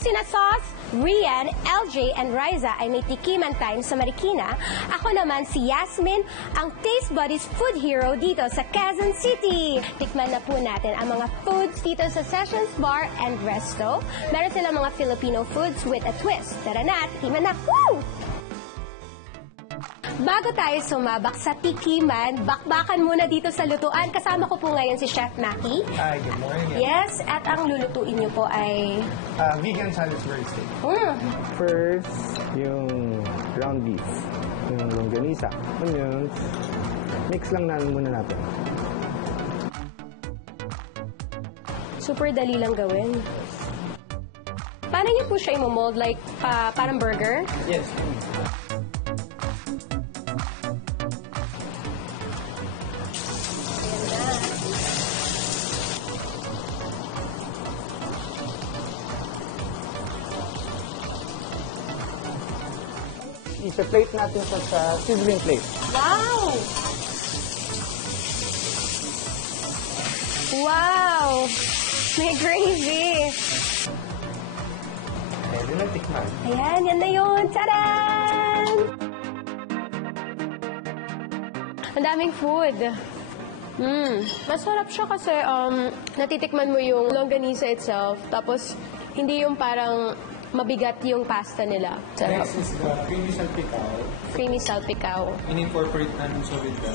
sina Sauce, Rian, LJ, and Riza ay may tikiman time sa Marikina, ako naman si Yasmin, ang Taste Buddies food hero dito sa Quezon City. Tikman na po natin ang mga foods dito sa Sessions Bar and Resto. Meron silang mga Filipino foods with a twist. Tara na, tikiman na. Woo! Bago tayo sumabak sa tikiman, bakbakan muna dito sa lutuan. Kasama ko po ngayon si Chef Maki. Hi, good morning. Yes, at ang lulutuin niyo po ay... Vegan Salisbury steak. First, yung ground beef, yung longganisa, onions, mix lang muna natin. Super dali lang gawin. Paano niyo po siya i-mold? Like, parang burger? Yes. Isa-plate natin ito sa sizzling plate. Wow! Wow! May gravy! Pwede na tikman. Ayan, yan na yun! Tadaan! Ang daming food. Masarap siya kasi natitikman mo yung longganisa itself, tapos hindi yung parang mabigat yung pasta nila. Sarap. Next is the creamy salpicao. Creamy salpicao. In-incorporate namin siya with the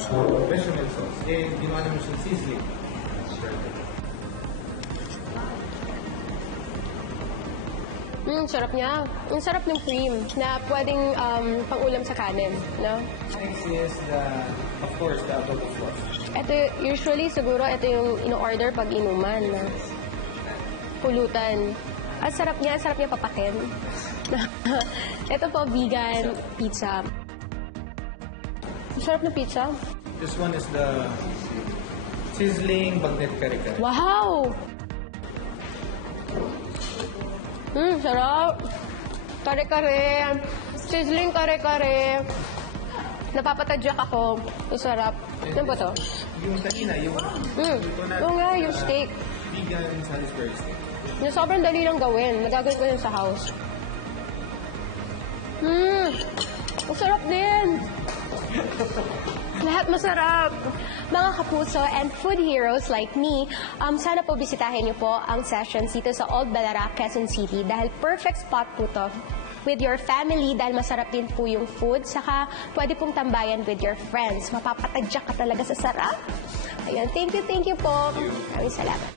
bechamel sauce. Ginawa namin siya sizzling. Sarap niya. Ang sarap ng cream na pwedeng pang-ulam sa kanin. No? Next is of course, the adobo sauce. Ito, usually, siguro, ito yung in-order pag inuman. Na pulutan. Ang sarap niya papakin. Ito po, vegan pizza. Ang sarap na pizza. This one is the sizzling bagnet kare-kare. Wow! Sarap. Kare-kare. Sizzling kare-kare. Napapatadyak ako. Ang sarap. Ano ba to? Yung kanina, yung... Oo nga, yung steak. Vegan Salisbury steak. Na sobrang dali lang gawin. Nagagawin ko yun sa house. Ang sarap din. Lahat masarap. Mga kapuso and food heroes like me, sana po bisitahin niyo po ang sessions dito sa Old Balara, Quezon City dahil perfect spot po to with your family dahil masarap din po yung food. Saka pwede pong tambayan with your friends. Mapapatadyak ka talaga sa sarap. Ayun, thank you po. Maraming salamat.